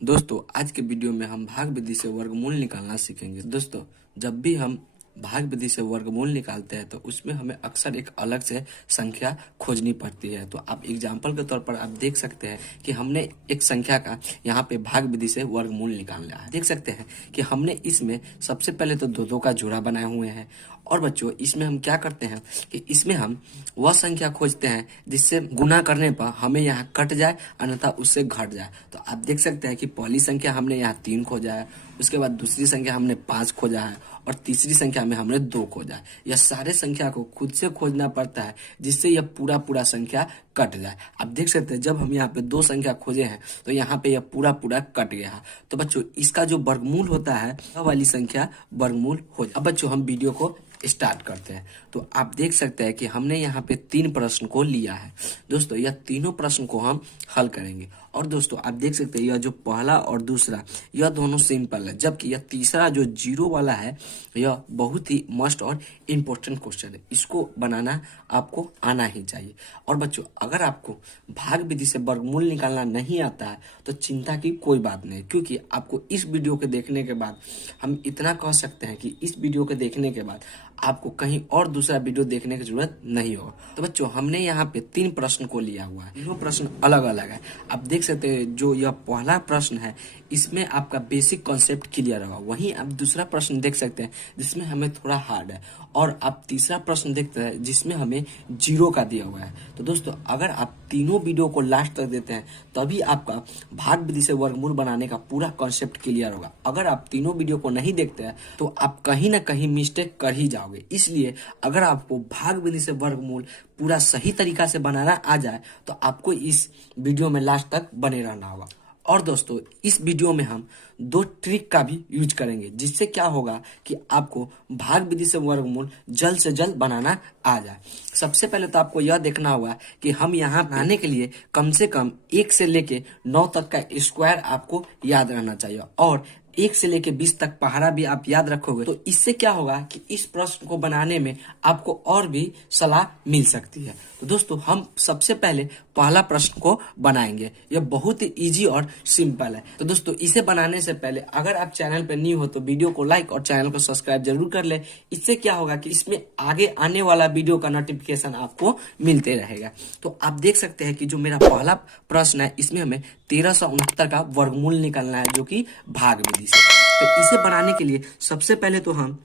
दोस्तों आज के वीडियो में हम भाग विधि से वर्गमूल निकालना सीखेंगे। दोस्तों जब भी हम भाग विधि से वर्गमूल निकालते हैं तो उसमें हमें अक्सर एक अलग से संख्या खोजनी पड़ती है। तो आप एग्जाम्पल के तौर पर आप देख सकते हैं कि हमने एक संख्या का यहाँ पे भाग विधि से वर्गमूल निकालना है। देख सकते हैं कि हमने इसमें सबसे पहले तो दो दो का जोड़ा बनाए हुए हैं और बच्चों इसमें हम क्या करते हैं कि इसमें हम वह संख्या खोजते हैं जिससे गुना करने पर हमें यहाँ कट जाए अन्यथा उससे घट जाए। तो आप देख सकते हैं कि पहली संख्या हमने यहाँ 3 खोजा है, उसके बाद दूसरी संख्या हमने 5 खोजा है और तीसरी संख्या में हमने 2 खोजा है। यह सारे संख्या को खुद से खोजना पड़ता है जिससे यह पूरा पूरा संख्या कट जाए। आप देख सकते हैं जब हम यहाँ पे 2 संख्या खोजे हैं तो यहाँ पे यह पूरा पूरा कट गया है। तो बच्चों इसका जो वर्गमूल होता है वह वाली संख्या वर्गमूल हो जाए। अब बच्चों हम वीडियो को स्टार्ट करते हैं। तो आप देख सकते हैं कि हमने यहाँ पे 3 प्रश्न को लिया है। दोस्तों यह तीनों प्रश्न को हम हल करेंगे और दोस्तों आप देख सकते हैं यह जो पहला और दूसरा यह दोनों सिंपल है, जबकि यह तीसरा जो जीरो वाला है यह बहुत ही मस्ट और इम्पोर्टेंट क्वेश्चन है। इसको बनाना आपको आना ही चाहिए। और बच्चों अगर आपको भाग विधि से वर्गमूल निकालना नहीं आता है तो चिंता की कोई बात नहीं, क्योंकि आपको इस वीडियो के देखने के बाद हम इतना कह सकते हैं कि इस वीडियो के देखने के बाद आपको कहीं और दूसरा वीडियो देखने की जरूरत नहीं हो। तो बच्चों हमने यहाँ पे 3 प्रश्न को लिया हुआ है, तीनों प्रश्न अलग अलग है। आप देख सकते हैं जो यह पहला प्रश्न है इसमें आपका बेसिक कॉन्सेप्ट क्लियर होगा। वहीं आप दूसरा प्रश्न देख सकते हैं जिसमें हमें थोड़ा हार्ड है और आप तीसरा प्रश्न देखते हैं जिसमें हमें जीरो का दिया हुआ है। तो दोस्तों अगर आप तीनों वीडियो को लास्ट तक देते हैं तभी आपका भाग विधि से वर्गमूल बनाने का पूरा कॉन्सेप्ट क्लियर होगा। अगर आप तीनों वीडियो को नहीं देखते हैं तो आप कहीं ना कहीं मिस्टेक कर ही जाओगे। इसलिए अगर आपको भाग विधि से वर्गमूल पूरा सही तरीका से बनाना आ जाए तो आपको इस वीडियो में लास्ट तक बने रहना होगा। और दोस्तों इस वीडियो में हम 2 ट्रिक का भी यूज करेंगे जिससे क्या होगा कि आपको भाग विधि से वर्गमूल जल्द से जल्द बनाना आ जाए। सबसे पहले तो आपको यह देखना होगा कि हम यहाँ बनाने के लिए कम से कम 1 से लेके 9 तक का स्क्वायर आपको याद रहना चाहिए और 1 से लेके 20 तक पहाड़ा भी आप याद रखोगे तो इससे क्या होगा कि इस प्रश्न को बनाने में आपको और भी सलाह मिल सकती है। तो दोस्तों हम सबसे पहले पहला प्रश्न को बनाएंगे। यह बहुत ही इजी और सिंपल है। तो दोस्तों इसे बनाने से पहले अगर आप चैनल पर न्यू हो तो वीडियो को लाइक और चैनल को सब्सक्राइब जरूर कर ले। इससे क्या होगा कि इसमें आगे आने वाला वीडियो का नोटिफिकेशन आपको मिलते रहेगा। तो आप देख सकते हैं कि जो मेरा पहला प्रश्न है इसमें हमें 1369 का वर्गमूल निकालना है जो कि भाग विधि से। तो इसे बनाने के लिए सबसे पहले तो हम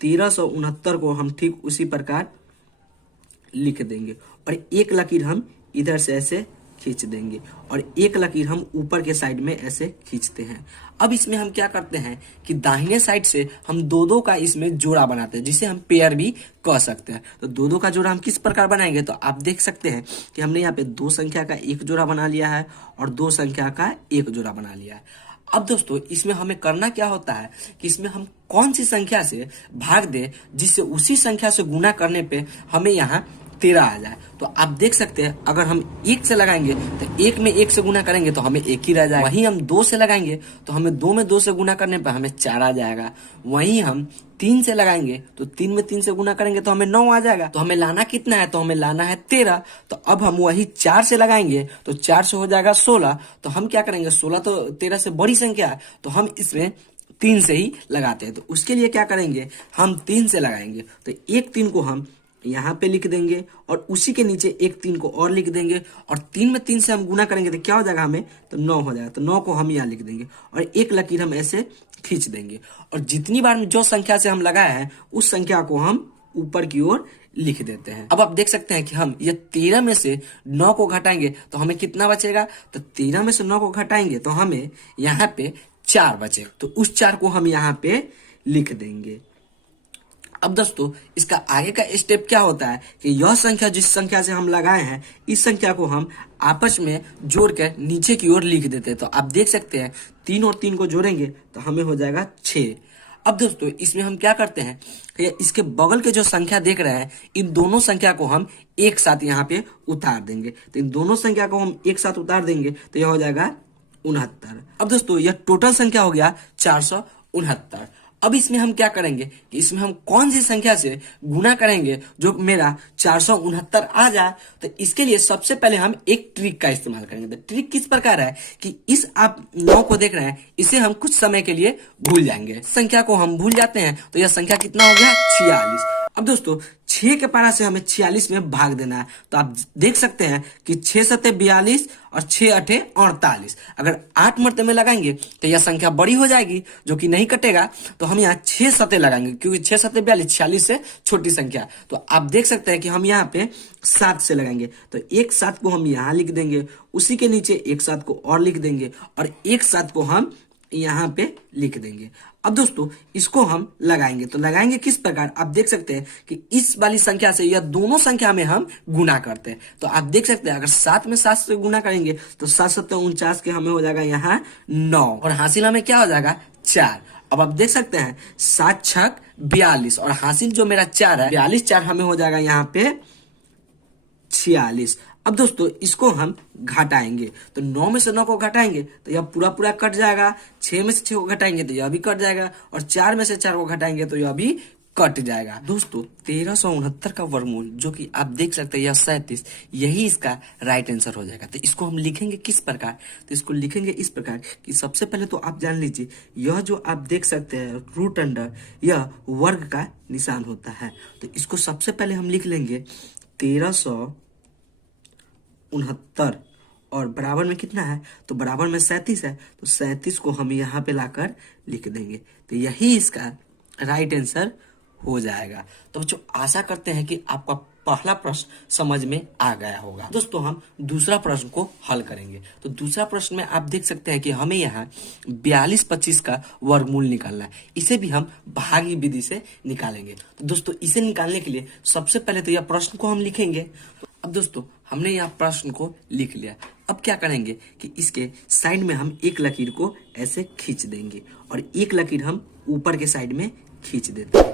1369 को हम ठीक उसी प्रकार लिख देंगे और एक लकीर हम इधर से ऐसे खींच देंगे और एक लकीर हम ऊपर के साइड में ऐसे खींचते हैं। अब इसमें हम क्या करते हैं कि दाहिने साइड से हम दो दो का इसमें जोड़ा बनाते हैं जिसे हम पेयर भी कह सकते हैं। तो दो दो का जोड़ा हम किस प्रकार बनाएंगे तो आप देख सकते हैं कि हमने यहाँ पे 2 संख्या का एक जोड़ा बना लिया है और 2 संख्या का एक जोड़ा बना लिया है। अब दोस्तों इसमें हमें करना क्या होता है कि इसमें हम कौन सी संख्या से भाग दे जिससे उसी संख्या से गुना करने पे हमें यहाँ 13 आ जाए। तो आप देख सकते हैं अगर हम 1 से लगाएंगे तो 1 में 1 से गुना करेंगे तो हमें 1 ही रह जाएगा। वहीं हम 2 से लगाएंगे तो हमें 2 में 2 से गुना करने पर हमें 4 आ जाएगा। वहीं हम 3 से लगाएंगे तो 3 में 3 से गुना करेंगे तो हमें 9 आ जाएगा। तो हमें लाना कितना है तो हमें लाना है 13। तो अब हम वही 4 से लगाएंगे तो 4 से हो जाएगा 16। तो हम क्या करेंगे 16 तो 13 से बड़ी संख्या है तो हम इसमें 3 से ही लगाते हैं। तो उसके लिए क्या करेंगे हम 3 से लगाएंगे तो एक 3 को हम यहाँ पे लिख देंगे और उसी के नीचे एक 3 को और लिख देंगे और 3 में 3 से हम गुना करेंगे तो क्या हो जाएगा हमें तो 9 हो जाएगा। तो 9 को हम यहाँ लिख देंगे और एक लकीर हम ऐसे खींच देंगे और जितनी बार में जो संख्या से हम लगाए हैं उस संख्या को हम ऊपर की ओर लिख देते हैं। अब आप देख सकते हैं कि हम ये 13 में से 9 को घटाएंगे तो हमें कितना बचेगा तो 13 में से 9 को घटाएंगे तो हमें यहाँ पे 4 बचेगा। तो उस 4 को हम यहाँ पे लिख देंगे। अब दोस्तों इसका आगे का स्टेप क्या होता है कि यह संख्या जिस संख्या से हम लगाए हैं इस संख्या को हम आपस में जोड़ कर नीचे की ओर लिख देते हैं। तो आप देख सकते हैं 3 और 3 को जोड़ेंगे तो हमें हो जाएगा 6। अब दोस्तों इसमें हम क्या करते हैं कि इसके बगल के जो संख्या देख रहे हैं इन दोनों संख्या को हम एक साथ यहाँ पे उतार देंगे। तो इन दोनों संख्या को हम एक साथ उतार देंगे तो यह हो जाएगा 69। अब दोस्तों यह टोटल संख्या हो गया 469। अब इसमें हम क्या करेंगे कि इसमें हम कौन सी संख्या से गुना करेंगे जो मेरा 469 आ जाए। तो इसके लिए सबसे पहले हम एक ट्रिक का इस्तेमाल करेंगे। तो ट्रिक किस प्रकार है कि इस आप 9 को देख रहे हैं, इसे हम कुछ समय के लिए भूल जाएंगे। संख्या को हम भूल जाते हैं तो यह संख्या कितना हो गया 46। अब दोस्तों 6 के पारा से हमें 46 में भाग देना है। तो आप देख सकते हैं कि 6 सत्ते 42 और 6 अठे 48। अगर 8 मरतबे लगाएंगे तो यह संख्या बड़ी हो जाएगी जो कि नहीं कटेगा। तो हम यहाँ 6 सत्ते लगाएंगे क्योंकि 6 सत्ते 42, 46 से छोटी संख्या। तो आप देख सकते हैं कि हम यहाँ पे 7 से लगाएंगे। तो एक 7 को हम यहाँ लिख देंगे, उसी के नीचे एक 7 को और लिख देंगे और एक 7 को हम यहाँ पे लिख देंगे। अब दोस्तों इसको हम लगाएंगे। तो लगाएंगे किस प्रकार, आप देख सकते हैं कि इस वाली संख्या से यह दोनों संख्या में हम गुना करते हैं। तो आप देख सकते हैं अगर 7 में 7 से गुना करेंगे तो 7 सत्ते 49 के हमें हो जाएगा यहाँ 9 और हासिल हमें क्या हो जाएगा 4। अब आप देख सकते हैं 7 छक 42 और हासिल जो मेरा 4 है 42, 4 हमें हो जाएगा यहाँ पे 46। अब दोस्तों इसको हम घटाएंगे। तो 9 में से 9 को घटाएंगे तो यह पूरा पूरा कट जाएगा। 6 में से 6 को घटाएंगे तो यह भी कट जाएगा और 4 में से 4 को घटाएंगे तो यह भी कट जाएगा। दोस्तों 1369 का वर्गमूल जो कि आप देख सकते हैं यह 37, यही इसका राइट आंसर हो जाएगा। तो इसको हम लिखेंगे किस प्रकार, तो इसको लिखेंगे इस प्रकार कि सबसे पहले तो आप जान लीजिए यह जो आप देख सकते हैं रूट अंडर, यह वर्ग का निशान होता है। तो इसको सबसे पहले हम लिख लेंगे 1369 और बराबर में कितना है, तो बराबर में 37 है। तो 37 को हम यहाँ पे लाकर लिख देंगे। तो यही इसका राइट आंसर हो जाएगा। तो बच्चों आशा करते हैं कि आपका पहला प्रश्न समझ में आ गया होगा। दोस्तों हम दूसरा प्रश्न को हल करेंगे। तो दूसरा प्रश्न में आप देख सकते हैं कि हमें यहाँ 42-25 का वर्गमूल निकालना है। इसे भी हम भागी विधि से निकालेंगे। तो दोस्तों इसे निकालने के लिए सबसे पहले तो यह प्रश्न को हम लिखेंगे। तो अब दोस्तों हमने यहाँ प्रश्न को लिख लिया। अब क्या करेंगे कि इसके साइड में हम एक लकीर को ऐसे खींच देंगे और एक लकीर हम ऊपर के साइड में खींच देते हैं।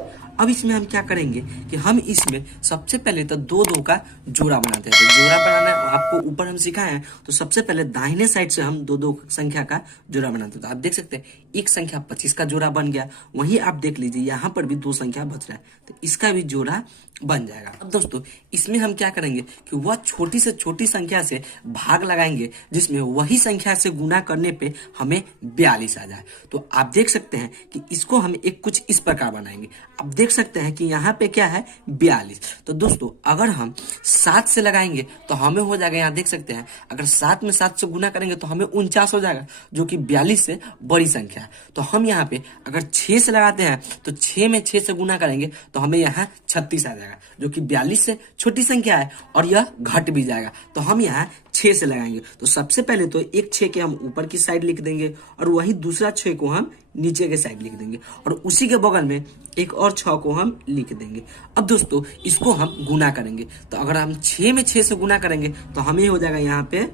अब इसमें हम क्या करेंगे कि हम इसमें सबसे पहले तो 2-2 का जोड़ा बनाते हैं। तो जोड़ा बनाना आपको ऊपर हम सिखाए हैं। तो सबसे पहले दाहिने साइड से हम 2-2 संख्या का जोड़ा बनाते हैं। तो आप देख सकते हैं एक संख्या 25 का जोड़ा बन गया। वहीं आप देख लीजिए यहाँ पर भी 2 संख्या बच रहा है तो इसका भी जोड़ा बन जाएगा। अब दोस्तों इसमें हम क्या करेंगे कि वह छोटी से छोटी संख्या से भाग लगाएंगे जिसमें वही संख्या से गुना करने पे हमें 42 आ जाए। तो आप देख सकते हैं कि इसको हम एक कुछ इस प्रकार बनाएंगे। आप देख सकते हैं कि यहाँ पे क्या है 42। तो दोस्तों अगर हम 7 से लगाएंगे तो हमें हो जाएगा, यहाँ देख सकते हैं अगर 7 में 7 से गुना करेंगे तो हमें 49 हो जाएगा जो कि 42 से बड़ी संख्या है। तो हम यहाँ पे अगर 6 से लगाते हैं तो 6 में 6 से गुना करेंगे तो हमें यहाँ 36 आ जाएगा जो कि 42 से छोटी संख्या है और यह घट भी जाएगा। तो हम यहाँ 6 से लगाएंगे। तो सबसे पहले तो एक 6 के हम ऊपर की साइड लिख देंगे और वही दूसरा 6 को हम नीचे के साइड लिख देंगे और उसी के बगल में एक और 6 को हम लिख देंगे। अब दोस्तों इसको हम गुना करेंगे। तो अगर हम 6 में 6 से गुना करेंगे तो हमें हो जाएगा यहाँ पे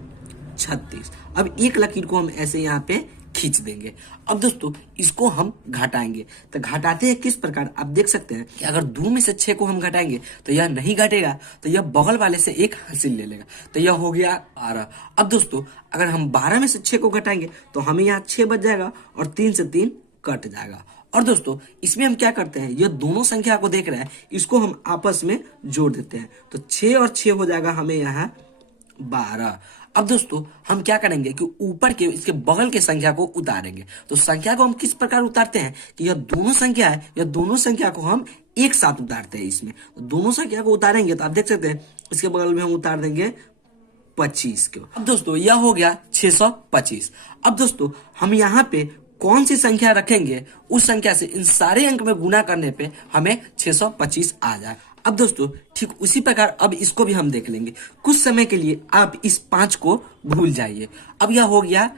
36। अब एक लकीर को हम ऐसे यहाँ पे खींच देंगे। अब दोस्तों इसको हम घटाएंगे। तो घटाते हैं किस प्रकार, आप देख सकते हैं कि अगर 2 में से 6 को हम घटाएंगे तो यह नहीं घटेगा तो यह बगल वाले से एक हासिल ले लेगा। तो यह हो गया 12। अब दोस्तों अगर हम 12 में से 6 को घटाएंगे तो हमें यहाँ 6 बच जाएगा और 3 से 3 कट जाएगा। और दोस्तों इसमें हम क्या करते हैं, यह दोनों संख्या को देख रहे हैं इसको हम आपस में जोड़ देते हैं। तो 6 और 6 हो जाएगा हमें यहाँ 12। अब दोस्तों हम क्या करेंगे कि ऊपर के इसके बगल के संख्या को उतारेंगे। तो संख्या को हम किस प्रकार उतारते हैं कि यह दोनों संख्या है, यह दोनों संख्या को हम एक साथ उतारते हैं। इसमें तो दोनों संख्या को उतारेंगे तो आप देख सकते हैं इसके बगल में हम उतार देंगे 25 को। अब दोस्तों यह हो गया 625। अब दोस्तों हम यहाँ पे कौन सी संख्या रखेंगे उस संख्या से इन सारे अंक में गुना करने पे हमें 625 आ जाए। अब दोस्तों ठीक उसी प्रकार अब इसको भी हम देख लेंगे। कुछ समय के लिए आप इस 5 को भूल जाइए। अब यह हो गया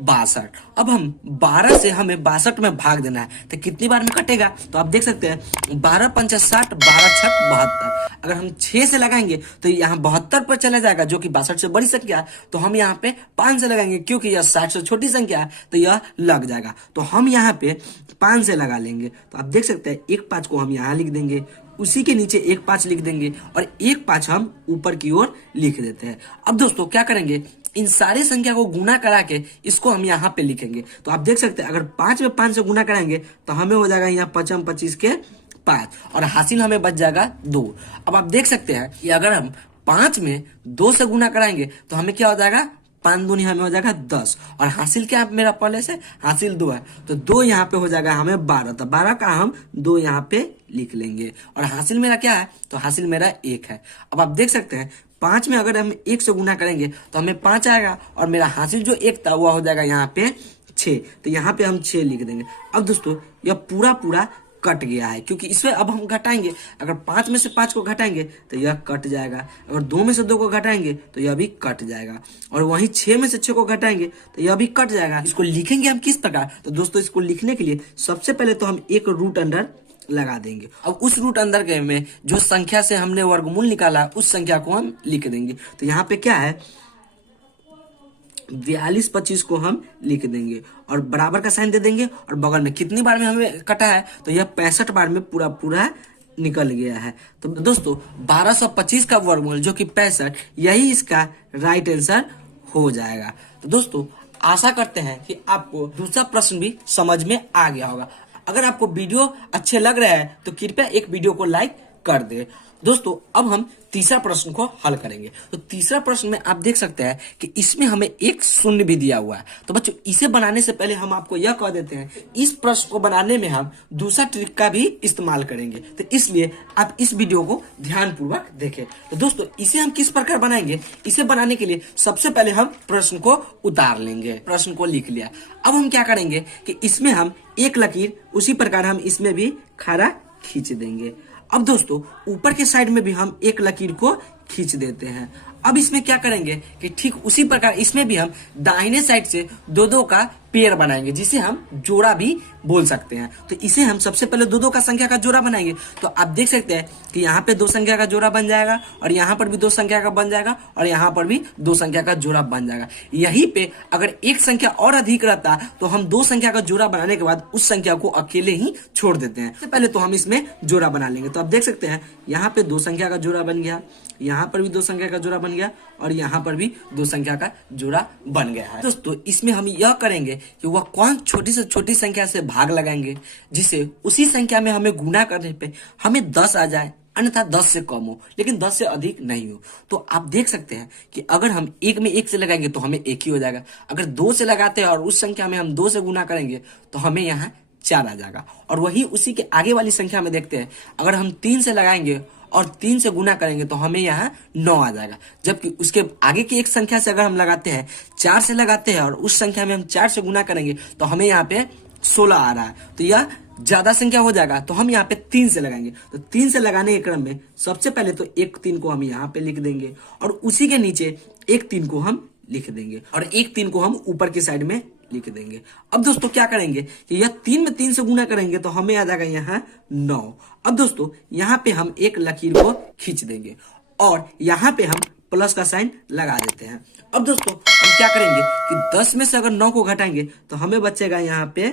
62। अब हम 12 से हमें 62 में भाग देना है तो कितनी बार में कटेगा, तो आप देख सकते हैं 12 पंच 60, 12 छक 72। अगर हम 6 से लगाएंगे तो यहाँ 72 पर चला जाएगा जो कि 62 से बड़ी संख्या है। तो हम यहाँ पे 5 से लगाएंगे क्योंकि यह 60 से छोटी संख्या है तो यह लग जाएगा। तो हम यहाँ पे 5 से लगा लेंगे। तो आप देख सकते हैं एक 5 को हम यहाँ लिख देंगे, उसी के नीचे एक 5 लिख देंगे और एक 5 हम ऊपर की ओर लिख देते हैं। अब दोस्तों क्या करेंगे, इन सारी संख्या को गुना करा के इसको हम यहाँ पे लिखेंगे। तो आप देख सकते हैं अगर 5 में 5 से गुना कराएंगे तो हमें हो जाएगा यहाँ 5 25 के 5 और हासिल हमें बच जाएगा 2। अब आप देख सकते हैं कि अगर हम 5 में 2 से गुना कराएंगे तो हमें क्या हो जाएगा, 5 दूनी हमें हो जाएगा 10 और हासिल क्या है मेरा पहले से, हासिल 2 है तो 2 यहाँ पे हो जाएगा हमें 12। तो 12 का हम 2 यहाँ पे लिख लेंगे और हासिल मेरा क्या है, तो हासिल मेरा 1 है। अब आप देख सकते हैं 5 में अगर हम 1 से गुना करेंगे तो हमें 5 आएगा और मेरा हासिल जो 1 था वह हो जाएगा यहाँ पे 6। तो यहाँ पे हम 6 लिख देंगे। अब दोस्तों यह पूरा कट गया है क्योंकि इसमें अब हम घटाएंगे, अगर 5 में से 5 को घटाएंगे तो यह कट जाएगा, अगर 2 में से 2 को घटाएंगे तो यह भी कट जाएगा और वहीं 6 में से 6 को घटाएंगे तो यह भी कट जाएगा। इसको लिखेंगे हम किस प्रकार, तो दोस्तों इसको लिखने के लिए सबसे पहले तो हम एक रूट अंडर लगा देंगे। अब उस रूट अंदर के में जो संख्या से हमने वर्गमूल निकाला उस संख्या को हम लिख देंगे। तो यहाँ पे क्या है, 42 25 को हम लिख देंगे और बराबर का साइन दे देंगे और बगल में कितनी बार में हमें कटा है, तो यह 65 बार में पूरा निकल गया है। तो दोस्तों 1225 का वर्गमूल जो कि 65, यही इसका राइट आंसर हो जाएगा। तो दोस्तों आशा करते हैं कि आपको दूसरा प्रश्न भी समझ में आ गया होगा। अगर आपको वीडियो अच्छे लग रहे हैं तो कृपया एक वीडियो को लाइक कर दे। दोस्तों अब हम तीसरा प्रश्न को हल करेंगे। तो तीसरा प्रश्न में आप देख सकते हैं कि इसमें हमें एक शून्य भी दिया हुआ है। तो बच्चों इसे बनाने से पहले हम आपको यह कह देते हैं, इस प्रश्न को बनाने में हम दूसरा ट्रिक का भी इस्तेमाल करेंगे, तो इसलिए आप इस वीडियो को ध्यान पूर्वक देखें। तो दोस्तों इसे हम किस प्रकार बनाएंगे, इसे बनाने के लिए सबसे पहले हम प्रश्न को उतार लेंगे। प्रश्न को लिख लिया, अब हम क्या करेंगे कि इसमें हम एक लकीर उसी प्रकार हम इसमें भी खड़ा खींच देंगे। अब दोस्तों ऊपर के साइड में भी हम एक लकीर को खींच देते हैं। अब इसमें क्या करेंगे कि ठीक उसी प्रकार इसमें भी हम दाहिने साइड से दो दो का पेयर बनाएंगे, जिसे हम जोड़ा भी बोल सकते हैं। तो इसे हम सबसे पहले दो दो का संख्या का जोड़ा बनाएंगे। तो आप देख सकते हैं कि यहाँ पे 2 संख्या का जोड़ा बन जाएगा और यहाँ पर भी 2 संख्या का बन जाएगा और यहाँ पर भी 2 संख्या का जोड़ा बन जाएगा। यहीं पे अगर एक संख्या और अधिक रहता तो हम 2 संख्या का जोड़ा बनाने के बाद उस संख्या को अकेले ही छोड़ देते हैं। सबसे पहले तो हम इसमें जोड़ा बना लेंगे। तो आप देख सकते हैं यहाँ पे 2 संख्या का जोड़ा बन गया, यहाँ पर भी 2 संख्या का जोड़ा बन गया और यहाँ पर भी 2 संख्या का जोड़ा बन गया है। दोस्तों इसमें हम यह करेंगे कि वह कौन छोटी से छोटी संख्या से भाग लगाएंगे जिसे उसी संख्या में हमें गुना करने पे हमें 10 आ जाए, अन्यथा 10 से कम हो लेकिन 10 से अधिक नहीं हो। तो आप देख सकते हैं कि अगर हम 1 में 1 से लगाएंगे तो हमें 1 ही हो जाएगा। अगर 2 से लगाते हैं और उस संख्या में हम 2 से गुना करेंगे तो हमें यहाँ 4 आ जाएगा। और वही उसी के आगे वाली संख्या में देखते हैं, अगर हम 3 से लगाएंगे और 3 से गुना करेंगे तो हमें यहाँ 9 आ जाएगा। जबकि उसके आगे की एक संख्या से अगर हम लगाते हैं, 4 से लगाते हैं और उस संख्या में हम 4 से गुना करेंगे तो हमें यहाँ पे 16 आ रहा है। तो यह ज्यादा संख्या हो जाएगा, तो हम यहाँ पे 3 से लगाएंगे। तो 3 से लगाने के क्रम में सबसे पहले तो 1 3 को हम यहाँ पे लिख देंगे और उसी के नीचे 1 3 को हम लिख देंगे और 1 3 को हम ऊपर की साइड में लिख देंगे। अब दोस्तों क्या करेंगे कि यह 3 में 3 से गुना करेंगे तो हमें आ जाएगा यहाँ 9। अब दोस्तों यहाँ पे हम एक लकीर को खींच देंगे और यहाँ पे हम प्लस का साइन लगा देते हैं। अब दोस्तों हम क्या करेंगे कि 10 में से अगर 9 को घटाएंगे तो हमें बचेगा यहाँ पे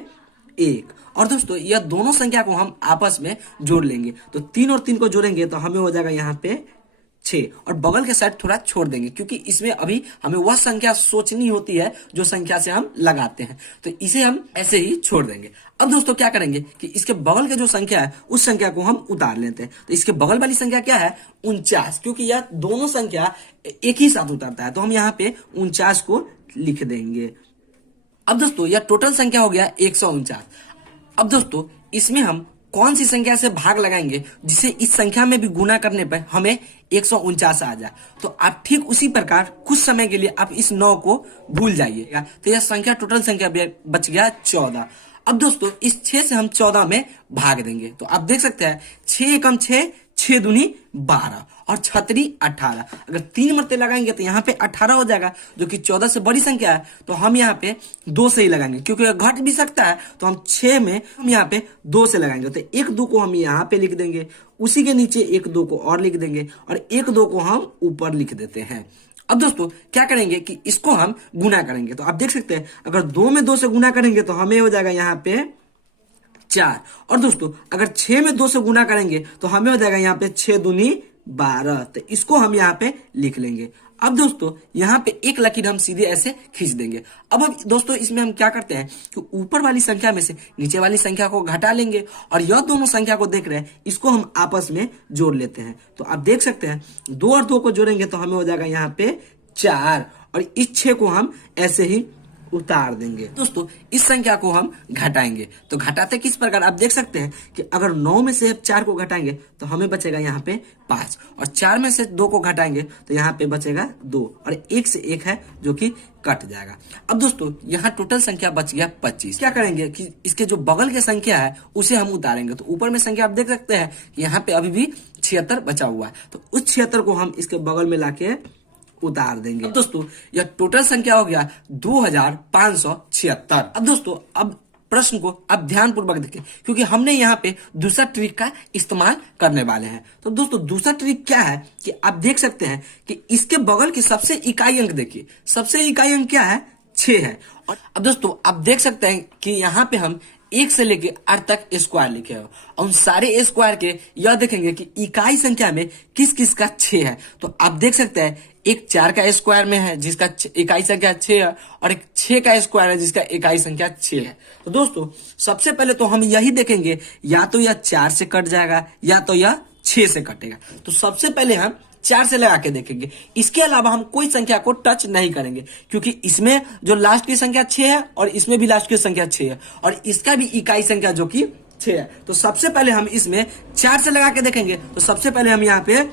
1। और दोस्तों यह दोनों संख्या को हम आपस में जोड़ लेंगे। तो 3 और 3 को जोड़ेंगे तो हमें हो जाएगा यहाँ पे 6 और बगल के साइड थोड़ा छोड़ देंगे क्योंकि इसमें अभी हमें वह संख्या सोचनी होती है जो संख्या से हम लगाते हैं। तो इसे हम ऐसे ही छोड़ देंगे। अब दोस्तों क्या करेंगे कि इसके बगल के जो संख्या है उस संख्या को हम उतार लेते हैं। तो इसके बगल वाली संख्या क्या है, 49, क्योंकि यह दोनों संख्या एक ही साथ उतारता है। तो हम यहाँ पे 49 को लिख देंगे। अब दोस्तों यह टोटल संख्या हो गया 149। अब दोस्तों इसमें हम कौन सी संख्या से भाग लगाएंगे जिसे इस संख्या में भी गुना करने पर हमें 149 आ जाए। तो आप ठीक उसी प्रकार कुछ समय के लिए आप इस 9 को भूल जाइएगा। तो यह संख्या टोटल संख्या बच गया 14। अब दोस्तों इस 6 से हम 14 में भाग देंगे। तो आप देख सकते हैं 6 एकम 6, 6 दूनी 12 और 6 18। अगर 3 मरते लगाएंगे तो यहाँ पे 18 हो जाएगा, जो कि 14 से बड़ी संख्या है। तो हम यहाँ पे 2 से ही लगाएंगे क्योंकि घट भी सकता है। तो हम 6 में हम यहाँ पे 2 से लगाएंगे। तो 1 2 को हम यहाँ पे लिख देंगे, उसी के नीचे 1 2 को और लिख देंगे और 1 2 को हम ऊपर लिख देते हैं। अब दोस्तों क्या करेंगे कि इसको हम गुना करेंगे। तो आप देख सकते हैं अगर 2 में 2 से गुना करेंगे तो हमें हो जाएगा यहाँ पे 4। और दोस्तों अगर 6 में 2 से गुना करेंगे तो हमें हो जाएगा यहाँ पे 6 दूनी 12। तो इसको हम यहाँ पे लिख लेंगे। अब दोस्तों यहाँ पे एक लकीर हम सीधे ऐसे खींच देंगे। अब दोस्तों इसमें हम क्या करते हैं कि ऊपर वाली संख्या में से नीचे वाली संख्या को घटा लेंगे और यह दोनों संख्या को देख रहे हैं इसको हम आपस में जोड़ लेते हैं। तो आप देख सकते हैं 2 और 2 को जोड़ेंगे तो हमें हो जाएगा यहाँ पे 4 और इस 6 को हम ऐसे ही उतार देंगे। दोस्तों इस संख्या को हम घटाएंगे तो घटाते किस प्रकार आप देख सकते हैं कि अगर 9 में से 4 को घटाएंगे तो हमें बचेगा यहाँ पे 5 और 4 में से 2 को घटाएंगे तो यहाँ पे बचेगा 2 और 1 से 1 है जो कि कट जाएगा। अब दोस्तों यहाँ टोटल संख्या बच गया 25। क्या करेंगे कि इसके जो बगल के संख्या है उसे हम उतारेंगे। तो ऊपर में संख्या आप देख सकते हैं कि यहाँ पे अभी भी 76 बचा हुआ है तो उस 76 को हम इसके बगल में लाके उतार देंगे। अब दोस्तों यह टोटल संख्या हो गया 2576। अब दोस्तों अब प्रश्न को अब ध्यान पूर्वक देखें क्योंकि हमने यहाँ पे दूसरा ट्रिक का इस्तेमाल करने वाले हैं। तो दोस्तों दूसरा ट्रिक क्या है कि आप देख सकते हैं कि इसके बगल की सबसे इकाई अंक देखिए, सबसे इकाई अंक क्या है 6 है। और अब दोस्तों आप देख सकते हैं कि यहाँ पे हम 1 से लेके 8 तक स्क्वायर लिखे हो और उन सारे स्क्वायर के यह देखेंगे कि इकाई संख्या में किस किस का 6 है। तो आप देख सकते हैं एक 4 का स्क्वायर में है जिसका इकाई संख्या 6 है और एक 6 का स्क्वायर है जिसका इकाई संख्या 6 है। तो दोस्तों सबसे पहले तो हम यही देखेंगे या तो यह 4 से कट जाएगा या तो यह 6 से कटेगा। तो सबसे पहले हम 4 से लगा के देखेंगे। इसके अलावा हम कोई संख्या को टच नहीं करेंगे क्योंकि इसमें जो लास्ट की संख्या 6 है और इसमें भी लास्ट की संख्या 6 है और इसका भी इकाई संख्या जो कि 6 है। तो सबसे पहले हम इसमें 4 से लगा के देखेंगे। तो सबसे पहले हम यहाँ पे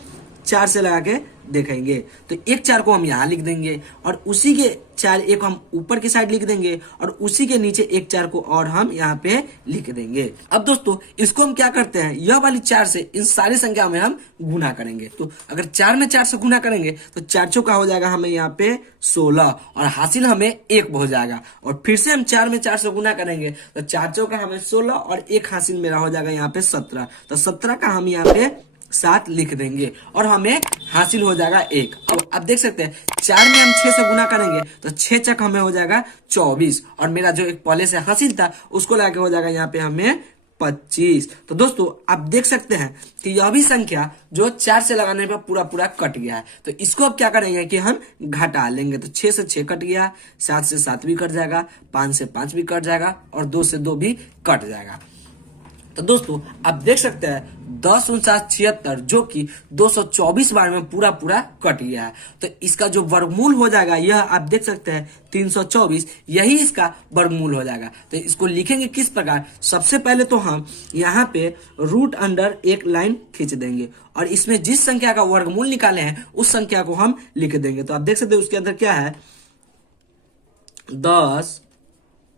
4 से लगा के देखेंगे तो एक 4 को हम यहाँ लिख देंगे और उसी के 4 एक हम ऊपर की साइड लिख देंगे और उसी के नीचे एक 4 को और हम यहाँ पे लिख देंगे। अब दोस्तों इसको हम क्या करते हैं, यह वाली 4 से इन सारी संख्या में हम गुना करेंगे। तो अगर 4 में 4 से गुना करेंगे तो 4 चौका हो जाएगा हमें यहाँ पे 16 और हासिल हमें 1 हो जाएगा। और फिर से हम 4 में 4 से गुना करेंगे तो 4 चौका हमें 16 और 1 हासिल मेरा हो जाएगा यहाँ पे 17। तो 17 का हम यहाँ पे 7 लिख देंगे और हमें हासिल हो जाएगा 1। अब आप देख सकते हैं 4 में हम 6 से गुना करेंगे तो 6 चक हमें हो जाएगा 24 और मेरा जो एक पहले से हासिल था उसको लाके हो जाएगा यहाँ पे हमें 25। तो दोस्तों आप देख सकते हैं कि यह भी संख्या जो 4 से लगाने पर पूरा पूरा कट गया है। तो इसको अब क्या करेंगे कि हम घटा लेंगे। तो 6 से 6 कट गया, 7 से 7 भी कट जाएगा, 5 से 5 भी कट जाएगा और 2 से 2 भी कट जाएगा। तो दोस्तों आप देख सकते हैं 10 49 76 जो कि 224 बार में पूरा पूरा कट गया है। तो इसका जो वर्गमूल हो जाएगा यह आप देख सकते हैं 324, यही इसका वर्गमूल हो जाएगा। तो इसको लिखेंगे किस प्रकार, सबसे पहले तो हम यहाँ पे रूट अंडर एक लाइन खींच देंगे और इसमें जिस संख्या का वर्गमूल निकाले हैं उस संख्या को हम लिख देंगे। तो आप देख सकते हैं उसके अंदर क्या है 10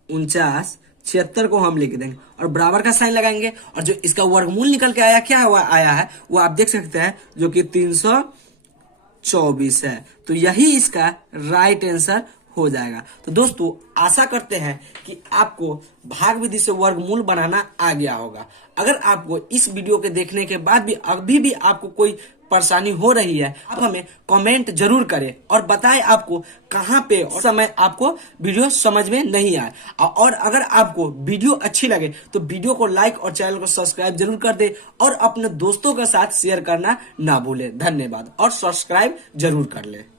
49 76 को हम लिख देंगे और बराबर का साइन लगाएंगे और जो इसका वर्गमूल निकल के आया क्या हुआ आया है वो आप देख सकते हैं जो कि 324 है। तो यही इसका राइट आंसर हो जाएगा। तो दोस्तों आशा करते हैं कि आपको भाग विधि से वर्गमूल बनाना आ गया होगा। अगर आपको इस वीडियो के देखने के बाद भी अभी भी आपको कोई परेशानी हो रही है आप हमें कमेंट जरूर करें और बताएं आपको कहां पे और समय आपको वीडियो समझ में नहीं आए। और अगर आपको वीडियो अच्छी लगे तो वीडियो को लाइक और चैनल को सब्सक्राइब जरूर कर दे और अपने दोस्तों के साथ शेयर करना ना भूले। धन्यवाद और सब्सक्राइब जरूर कर ले।